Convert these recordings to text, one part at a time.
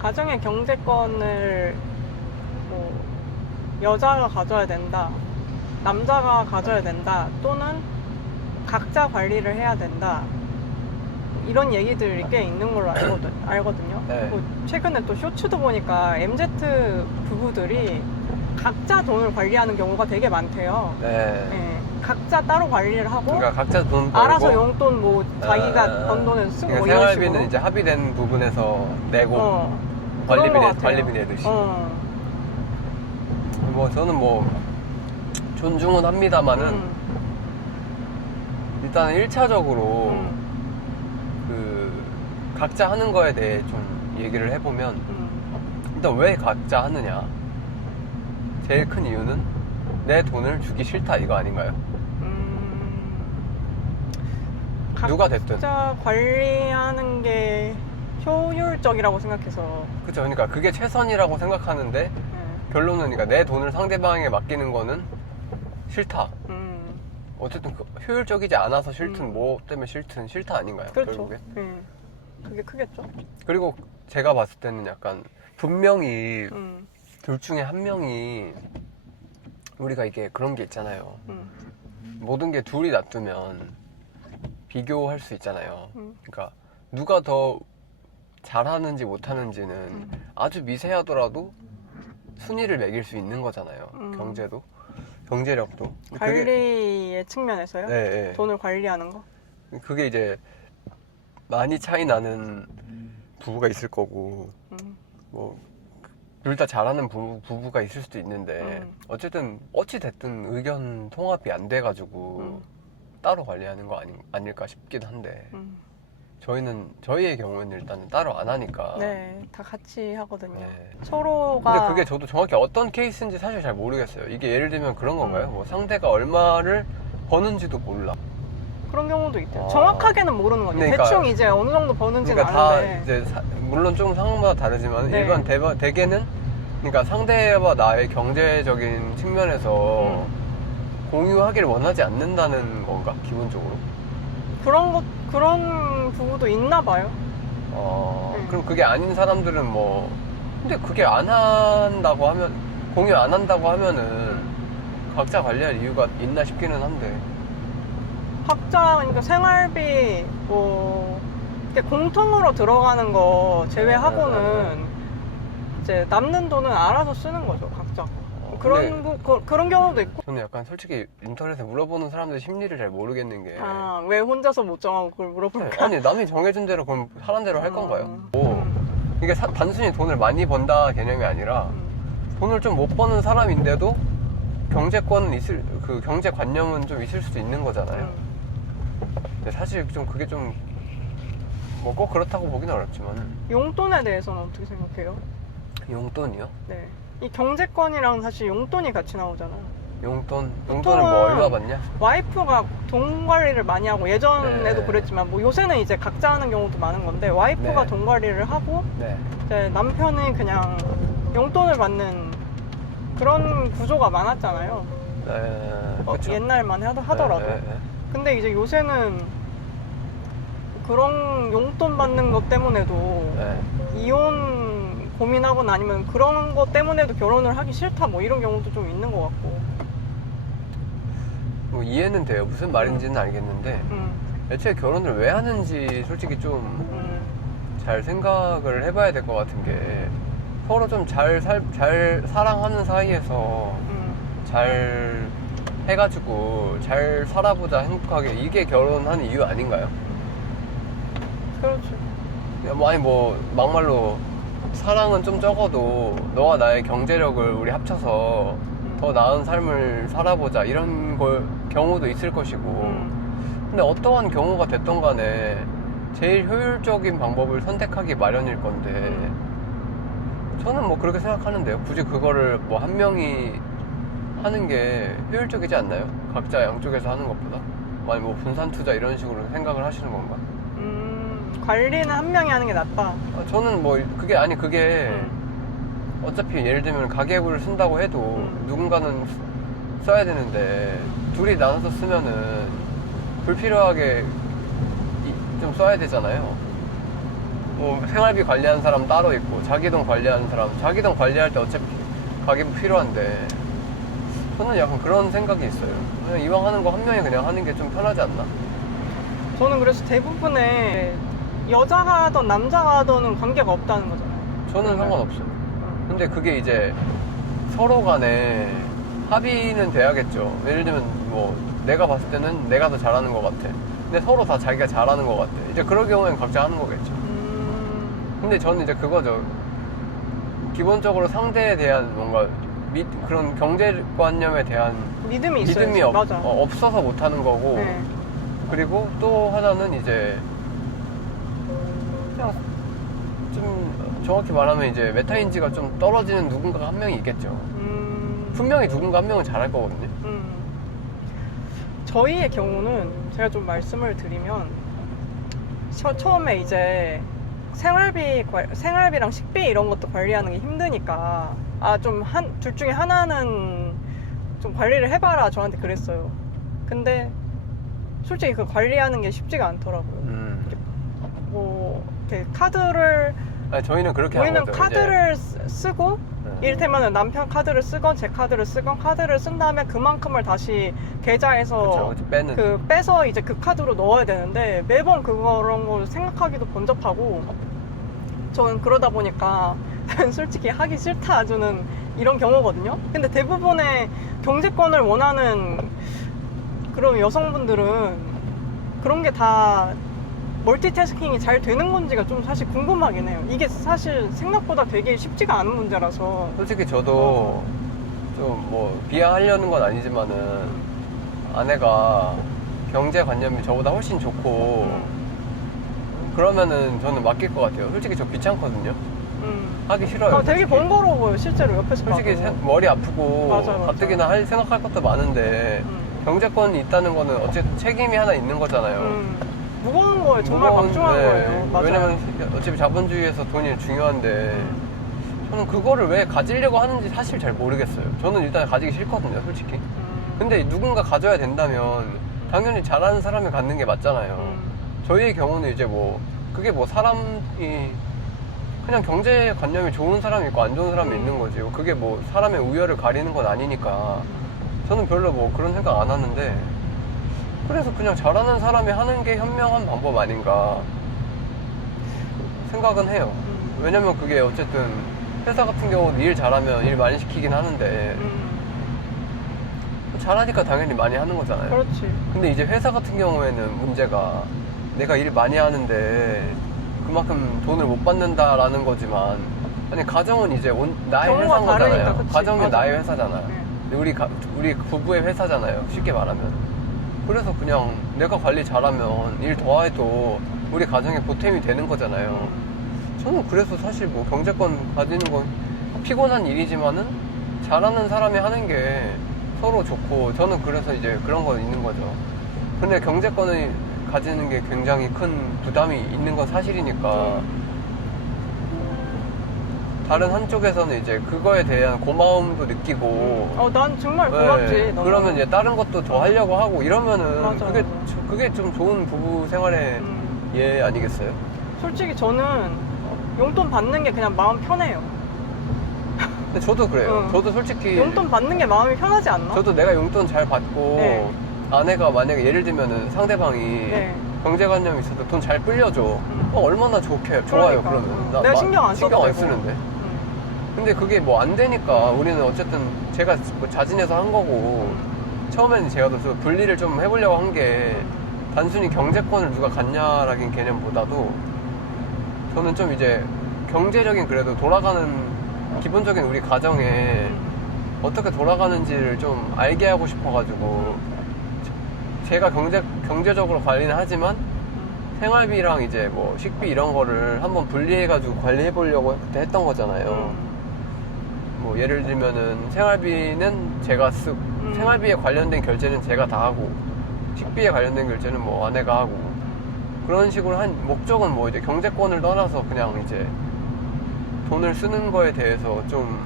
가정의 경제권을 뭐 여자가 가져야 된다, 남자가 가져야 된다, 또는 각자 관리를 해야 된다, 이런 얘기들이 꽤 있는 걸로 알거든요. 네. 그리고 최근에 또 쇼츠도 보니까 MZ 부부들이 각자 돈을 관리하는 경우가 되게 많대요. 네. 네. 각자 따로 관리를 하고 그러니까 각자 돈 벌고 알아서 용돈 뭐 자기가 번 돈을 쓰고 그러니까 뭐 이런 생활비는 식으로. 이제 합의된 부분에서 내고 관리비, 그런 것 같아요. 관리비 내듯이. 뭐 저는 뭐 존중은 합니다만은 일단 1차적으로 그 각자 하는 거에 대해 좀 얘기를 해보면 일단 왜 각자 하느냐, 제일 큰 이유는 내 돈을 주기 싫다 이거 아닌가요? 누가 됐든. 각자 관리하는 게 효율적이라고 생각해서. 그쵸. 그러니까 그게 최선이라고 생각하는데 결론은 그러니까 내 돈을 상대방에게 맡기는 거는 싫다. 어쨌든 효율적이지 않아서 싫든 뭐 때문에 싫든 싫다 아닌가요? 그렇죠. 결국에. 그게 크겠죠. 그리고 제가 봤을 때는 약간 분명히 둘 중에 한 명이, 우리가 이게 그런 게 있잖아요. 모든 게 둘이 놔두면 비교할 수 있잖아요. 그러니까 누가 더 잘하는지 못하는지는 아주 미세하더라도 순위를 매길 수 있는 거잖아요. 경제도, 경제력도. 관리의 측면에서요? 네. 돈을 관리하는 거? 그게 이제 많이 차이 나는 부부가 있을 거고, 뭐 둘 다 잘하는 부부가 있을 수도 있는데 어쨌든 어찌 됐든 의견 통합이 안 돼가지고 따로 관리하는 거 아닐까 싶기도 한데 저희의 경우에는 일단은 따로 안 하니까. 네, 다 같이 하거든요. 네. 서로가. 근데 그게 저도 정확히 어떤 케이스인지 사실 잘 모르겠어요. 이게 예를 들면 그런 건가요? 뭐 상대가 얼마를 버는지도 몰라. 그런 경우도 있대요. 정확하게는 모르는 거죠. 그러니까, 대충 이제 어느 정도 버는지는 그러니까 아는데. 다 이제 물론 좀 상황마다 다르지만 네. 일반 대개는 그러니까 상대와 나의 경제적인 측면에서 공유하기를 원하지 않는다는 건가? 기본적으로. 그런 부부도 있나 봐요. 그럼 그게 아닌 사람들은 뭐, 근데 그게 안 한다고 하면, 공유 안 한다고 하면은 각자 관리할 이유가 있나 싶기는 한데. 각자, 그러니까 생활비, 뭐, 이렇게 공통으로 들어가는 거 제외하고는 이제 남는 돈은 알아서 쓰는 거죠, 각자. 그런 경우도 있고. 저는 약간 솔직히 인터넷에 물어보는 사람들 심리를 잘 모르겠는 게. 왜 혼자서 못 정하고 그걸 물어볼까? 아니, 남이 정해준 대로 그럼 하란 대로 할 건가요? 이게 단순히 돈을 많이 번다 개념이 아니라 돈을 좀 못 버는 사람인데도 경제권은 그 경제관념은 좀 있을 수도 있는 거잖아요. 근데 사실 좀 그게 좀 뭐 꼭 그렇다고 보기는 어렵지만. 용돈에 대해서는 어떻게 생각해요? 용돈이요? 네. 이 경제권이랑 사실 용돈이 같이 나오잖아요. 용돈을 뭐 얼마 받냐? 와이프가 돈 관리를 많이 하고, 예전에도 네. 그랬지만 뭐 요새는 이제 각자 하는 경우도 많은 건데, 와이프가 네. 돈 관리를 하고 네. 이제 남편이 그냥 용돈을 받는 그런 구조가 많았잖아요. 네. 그쵸. 옛날만 하더라도. 네. 근데 이제 요새는 그런 용돈 받는 것 때문에도 네. 이혼 고민하거나 아니면 그런 것 때문에도 결혼을 하기 싫다 뭐 이런 경우도 좀 있는 것 같고. 뭐 이해는 돼요. 무슨 말인지는 알겠는데 애초에 결혼을 왜 하는지 솔직히 좀 잘 생각을 해봐야 될 것 같은 게, 서로 좀 잘 사랑하는 사이에서 잘 해가지고 잘 살아보자, 행복하게, 이게 결혼하는 이유 아닌가요? 그렇죠. 아니 뭐 막말로 사랑은 좀 적어도 너와 나의 경제력을 우리 합쳐서 더 나은 삶을 살아보자, 이런 경우도 있을 것이고. 근데 어떠한 경우가 됐던 간에 제일 효율적인 방법을 선택하기 마련일 건데, 저는 뭐 그렇게 생각하는데요. 굳이 그거를 뭐 한 명이 하는 게 효율적이지 않나요? 각자 양쪽에서 하는 것보다. 아니 뭐 분산 투자 이런 식으로 생각을 하시는 건가? 관리는 한 명이 하는 게 낫다. 저는 뭐 그게 어차피 예를 들면 가계부를 쓴다고 해도 누군가는 써야 되는데 둘이 나눠서 쓰면은 불필요하게 좀 써야 되잖아요. 뭐 생활비 관리하는 사람 따로 있고 자기 돈 관리하는 사람, 자기 돈 관리할 때 어차피 가계부 필요한데 저는 약간 그런 생각이 있어요. 그냥 이왕 하는 거 한 명이 그냥 하는 게 좀 편하지 않나? 저는 그래서 대부분의 여자가 하던 남자가 하던은 관계가 없다는 거잖아요. 저는 상관없어요. 근데 그게 이제 서로 간에 합의는 돼야겠죠. 예를 들면 뭐 내가 봤을 때는 내가 더 잘하는 것 같아. 근데 서로 다 자기가 잘하는 것 같아. 이제 그럴 경우엔 각자 하는 거겠죠. 근데 저는 이제 그거죠. 기본적으로 상대에 대한 뭔가 그런 경제관념에 대한 믿음이 있어요. 믿음이 맞아. 없어서 못하는 거고. 네. 그리고 또 하나는 이제 그냥 좀 정확히 말하면 이제 메타인지가 좀 떨어지는 누군가가 한 명이 있겠죠. 분명히 누군가 한 명은 잘할 거거든요. 저희의 경우는 제가 좀 말씀을 드리면 처음에 이제 생활비랑 식비 이런 것도 관리하는 게 힘드니까 좀 둘 중에 하나는 좀 관리를 해봐라 저한테 그랬어요. 근데 솔직히 그 관리하는 게 쉽지가 않더라고요. 뭐 이렇게 카드를 아니, 저희는 그렇게 하는 우리는 거죠. 카드를 쓰고 네. 이를테면 남편 카드를 쓰건 제 카드를 쓰건 카드를 쓴 다음에 그만큼을 다시 계좌에서 그쵸, 빼는. 빼서 이제 그 카드로 넣어야 되는데 매번 그런 걸 생각하기도 번잡하고 저는 그러다 보니까 솔직히 하기 싫다 저는 이런 경우거든요. 근데 대부분의 경제권을 원하는 그런 여성분들은 그런 게 다 멀티태스킹이 잘 되는 건지가 좀 사실 궁금하긴 해요. 이게 사실 생각보다 되게 쉽지가 않은 문제라서. 솔직히 저도 좀 뭐 비하하려는 건 아니지만은 아내가 경제관념이 저보다 훨씬 좋고 그러면은 저는 맡길 것 같아요. 솔직히 저 귀찮거든요. 하기 싫어요. 되게 솔직히. 번거로워요 실제로 옆에서 솔직히 봐도. 머리 아프고 맞아요. 가뜩이나 생각할 것도 많은데 경제권이 있다는 거는 어쨌든 책임이 하나 있는 거잖아요. 무거운 거예요. 정말 막중한 네. 거예요. 맞아요. 왜냐면 어차피 자본주의에서 돈이 중요한데 저는 그거를 왜 가지려고 하는지 사실 잘 모르겠어요. 저는 일단 가지기 싫거든요, 솔직히. 근데 누군가 가져야 된다면 당연히 잘하는 사람이 갖는 게 맞잖아요. 저희의 경우는 이제 뭐 그게 뭐 사람이 그냥 경제관념이 좋은 사람이 있고 안 좋은 사람이 있는 거지. 그게 뭐 사람의 우열을 가리는 건 아니니까 저는 별로 뭐 그런 생각 안 하는데 그래서 그냥 잘하는 사람이 하는 게 현명한 방법 아닌가 생각은 해요. 왜냐면 그게 어쨌든 회사 같은 경우는 일 잘하면 일 많이 시키긴 하는데 잘하니까 당연히 많이 하는 거잖아요. 그렇지. 근데 이제 회사 같은 경우에는 문제가 내가 일 많이 하는데 그만큼 돈을 못 받는다라는 거지만 아니 가정은 이제 나의 경우가 회사인 거잖아요. 다르니까, 그치. 가정이 맞아. 나의 회사잖아. 네. 우리 부부의 회사잖아요. 쉽게 말하면. 그래서 그냥 내가 관리 잘하면 일 더해도 우리 가정에 보탬이 되는 거잖아요. 저는 그래서 사실 뭐 경제권 가지는 건 피곤한 일이지만은 잘하는 사람이 하는 게 서로 좋고 저는 그래서 이제 그런 거 있는 거죠. 근데 경제권을 가지는 게 굉장히 큰 부담이 있는 건 사실이니까 다른 한쪽에서는 이제 그거에 대한 고마움도 느끼고 난 정말 고맙지. 네, 너무. 그러면 이제 다른 것도 더 하려고 하고 이러면은 맞아, 그게 맞아. 그게 좀 좋은 부부 생활의 예 아니겠어요? 솔직히 저는 용돈 받는 게 그냥 마음 편해요. 근데 저도 그래요. 응. 저도 솔직히 용돈 받는 게 마음이 편하지 않나? 저도 내가 용돈 잘 받고 네. 아내가 만약에 예를 들면은 상대방이 네. 경제관념이 있어도 돈 잘 불려줘. 얼마나 좋아요. 그러니까. 그러면 내가 신경 안 써도 되고. 쓰는데. 근데 그게 뭐 안 되니까 우리는 어쨌든 제가 뭐 자진해서 한 거고 처음에는 제가 더 분리를 좀 해보려고 한 게 단순히 경제권을 누가 갖냐라는 개념보다도 저는 좀 이제 경제적인 그래도 돌아가는 기본적인 우리 가정에 어떻게 돌아가는지를 좀 알게 하고 싶어가지고 제가 경제적으로 관리는 하지만 생활비랑 이제 뭐 식비 이런 거를 한번 분리해가지고 관리해보려고 그때 했던 거잖아요. 뭐 예를 들면은 생활비는 제가 쓰고 생활비에 관련된 결제는 제가 다 하고 식비에 관련된 결제는 뭐 아내가 하고 그런 식으로 한 목적은 뭐 이제 경제권을 떠나서 그냥 이제 돈을 쓰는 거에 대해서 좀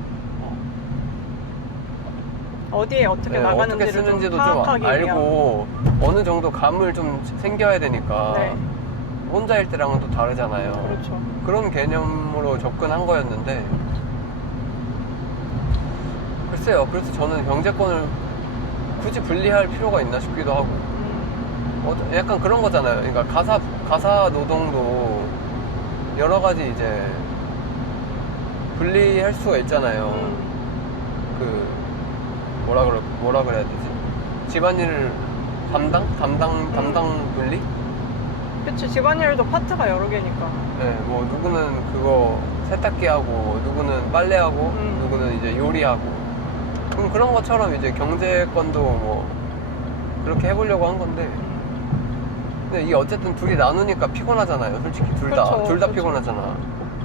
어디에 어떻게 나가는지를 어떻게 쓰는지도 좀 좀 파악하기 알고 위한. 어느 정도 감을 좀 생겨야 되니까 네. 혼자일 때랑은 또 다르잖아요. 그렇죠. 그런 개념으로 접근한 거였는데 글쎄요. 그래서 저는 경제권을 굳이 분리할 필요가 있나 싶기도 하고 약간 그런 거잖아요. 그러니까 가사 노동도 여러 가지 이제 분리할 수가 있잖아요. 그 뭐라 그래야 되지? 집안일 담당 분리? 그치, 집안일도 파트가 여러 개니까. 네, 뭐 누구는 그거 세탁기 하고 누구는 빨래하고 누구는 이제 요리하고 그럼 그런 것처럼 이제 경제권도 뭐 그렇게 해보려고 한 건데 근데 이게 어쨌든 둘이 나누니까 피곤하잖아요. 솔직히 둘 다 그렇죠. 피곤하잖아.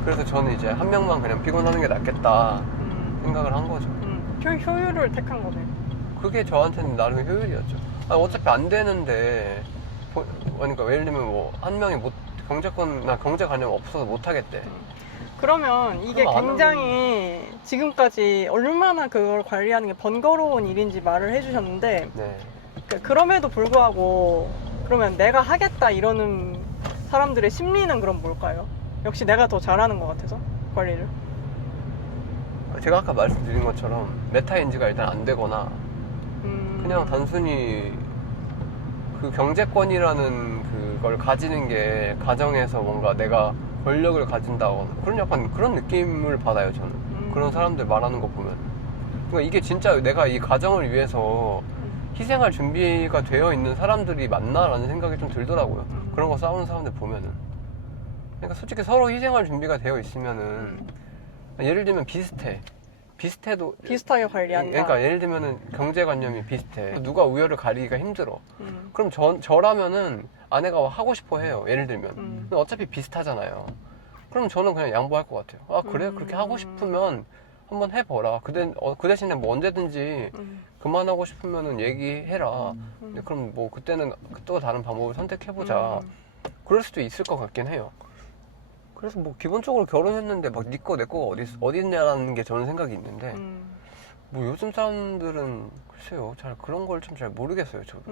그래서 저는 이제 한 명만 그냥 피곤하는 게 낫겠다 생각을 한 거죠. 효율을 택한 거네. 그게 저한테는 나름 효율이었죠. 아니, 어차피 안 되는데 그러니까 예를 들면 뭐 한 명이 경제권이나 경제관념 없어서 못 하겠대. 그러면 이게 그럼 안 굉장히 지금까지 얼마나 그걸 관리하는 게 번거로운 일인지 말을 해주셨는데 네. 그럼에도 불구하고 그러면 내가 하겠다 이러는 사람들의 심리는 그럼 뭘까요? 역시 내가 더 잘하는 것 같아서 관리를. 제가 아까 말씀드린 것처럼 메타인지가 일단 안 되거나 그냥 단순히 그 경제권이라는 그걸 가지는 게 가정에서 뭔가 내가 권력을 가진다거나 그런 약간 그런 느낌을 받아요. 저는 그런 사람들 말하는 거 보면 그러니까 이게 진짜 내가 이 가정을 위해서 희생할 준비가 되어 있는 사람들이 맞나라는 생각이 좀 들더라고요. 그런 거 싸우는 사람들 보면은. 그러니까 솔직히 서로 희생할 준비가 되어 있으면은 예를 들면 비슷해도 비슷하게 관리한다. 그러니까 예를 들면은 경제관념이 비슷해. 누가 우열을 가리기가 힘들어. 그럼 저라면은 아내가 하고 싶어 해요. 예를 들면. 근데 어차피 비슷하잖아요. 그럼 저는 그냥 양보할 것 같아요. 아 그래? 그렇게 하고 싶으면 한번 해봐라. 그 대신에 뭐 언제든지 그만하고 싶으면은 얘기해라. 근데 그럼 뭐 그때는 또 다른 방법을 선택해보자. 그럴 수도 있을 것 같긴 해요. 그래서 뭐 기본적으로 결혼했는데 막 니 거 내 거가 어디 있냐라는 게 저는 생각이 있는데 뭐 요즘 사람들은 글쎄요 잘 그런 걸 좀 잘 모르겠어요 저도.